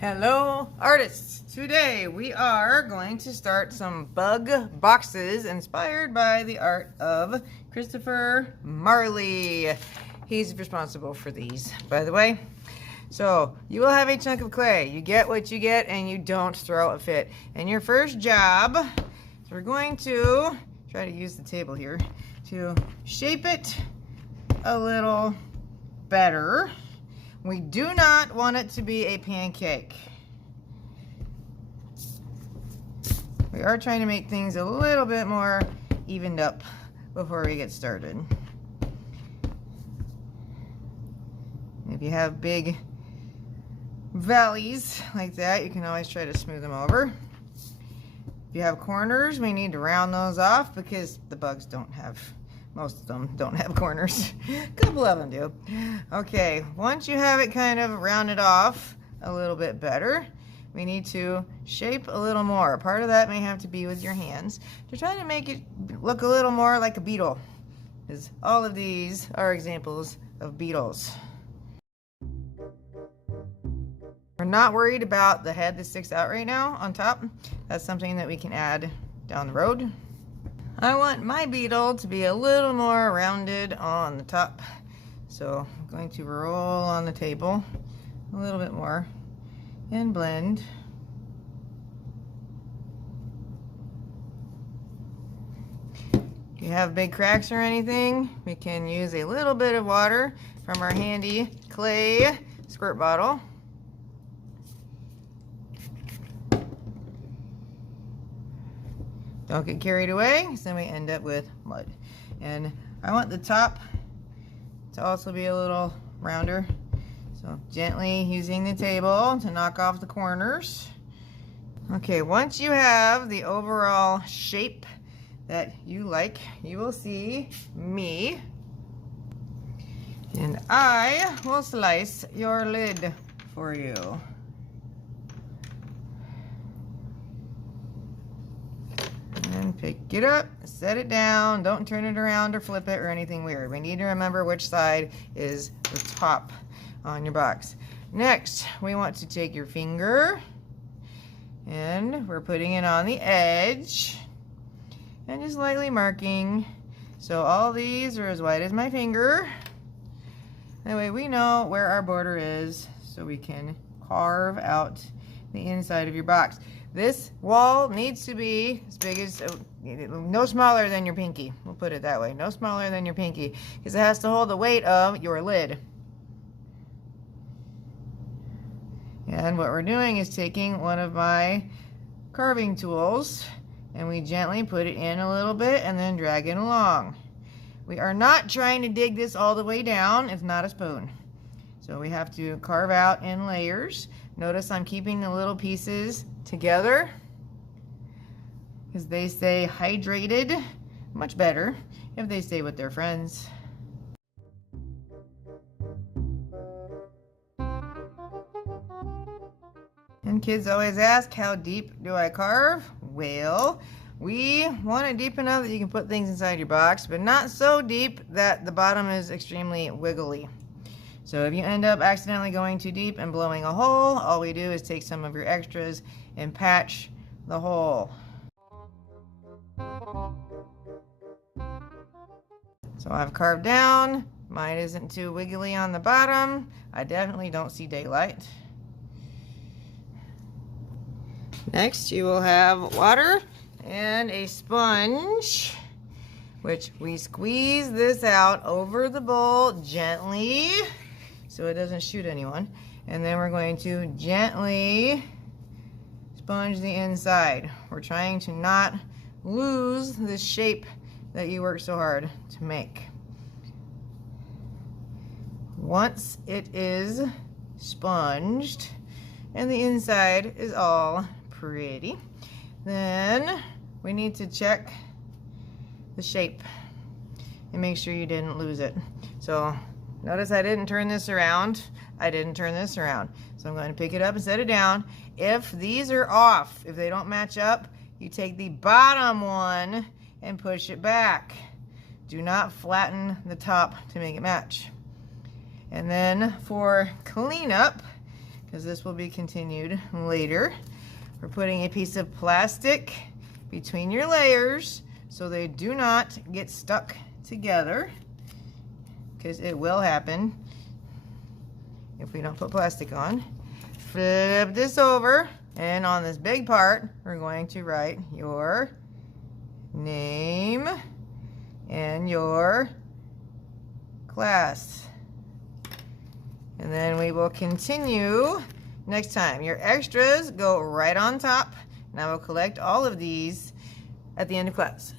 Hello artists! Today we are going to start some bug boxes inspired by the art of Christopher Marley. He's responsible for these, by the way. So you will have a chunk of clay. You get what you get and you don't throw a fit. And your first job, so we're going to try to use the table here to shape it a little better. We do not want it to be a pancake. We are trying to make things a little bit more evened up before we get started. If you have big valleys like that, you can always try to smooth them over. If you have corners, we need to round those off because the bugs don't have, most of them don't have corners. A couple of them do. Okay, once you have it kind of rounded off a little bit better, we need to shape a little more. Part of that may have to be with your hands to try to make it look a little more like a beetle, because all of these are examples of beetles. We're not worried about the head that sticks out right now on top. That's something that we can add down the road. I want my beetle to be a little more rounded on the top. So I'm going to roll on the table a little bit more and blend. If you have big cracks or anything, we can use a little bit of water from our handy clay squirt bottle. Don't get carried away, because then we end up with mud. And I want the top to also be a little rounder. So gently using the table to knock off the corners. Okay, once you have the overall shape that you like, you will see me. And I will slice your lid for you. And pick it up, set it down, don't turn it around or flip it or anything weird. We need to remember which side is the top on your box. Next, we want to take your finger and we're putting it on the edge and just lightly marking. So all these are as wide as my finger. That way we know where our border is so we can carve out the inside of your box. This wall needs to be as big as, no smaller than your pinky. We'll put it that way. No smaller than your pinky, because it has to hold the weight of your lid. And what we're doing is taking one of my carving tools and we gently put it in a little bit and then drag it along. We are not trying to dig this all the way down. It's not a spoon. So we have to carve out in layers. Notice I'm keeping the little pieces together because they stay hydrated much better if they stay with their friends. And kids always ask, how deep do I carve? Well, we want it deep enough that you can put things inside your box, but not so deep that the bottom is extremely wiggly. So if you end up accidentally going too deep and blowing a hole, all we do is take some of your extras and patch the hole. So I've carved down. Mine isn't too wiggly on the bottom. I definitely don't see daylight. Next, you will have water and a sponge, which we squeeze this out over the bowl gently so it doesn't shoot anyone. And then we're going to gently sponge the inside. We're trying to not lose the shape that you worked so hard to make. Once it is sponged and the inside is all pretty, then we need to check the shape and make sure you didn't lose it. So notice I didn't turn this around. I didn't turn this around. So I'm going to pick it up and set it down. If these are off, if they don't match up, you take the bottom one and push it back. Do not flatten the top to make it match. And then for cleanup, because this will be continued later. We're putting a piece of plastic between your layers so they do not get stuck together, because it will happen if we don't put plastic on. Flip this over, and on this big part, we're going to write your name and your class. And then we will continue next time. Your extras go right on top, and I will collect all of these at the end of class.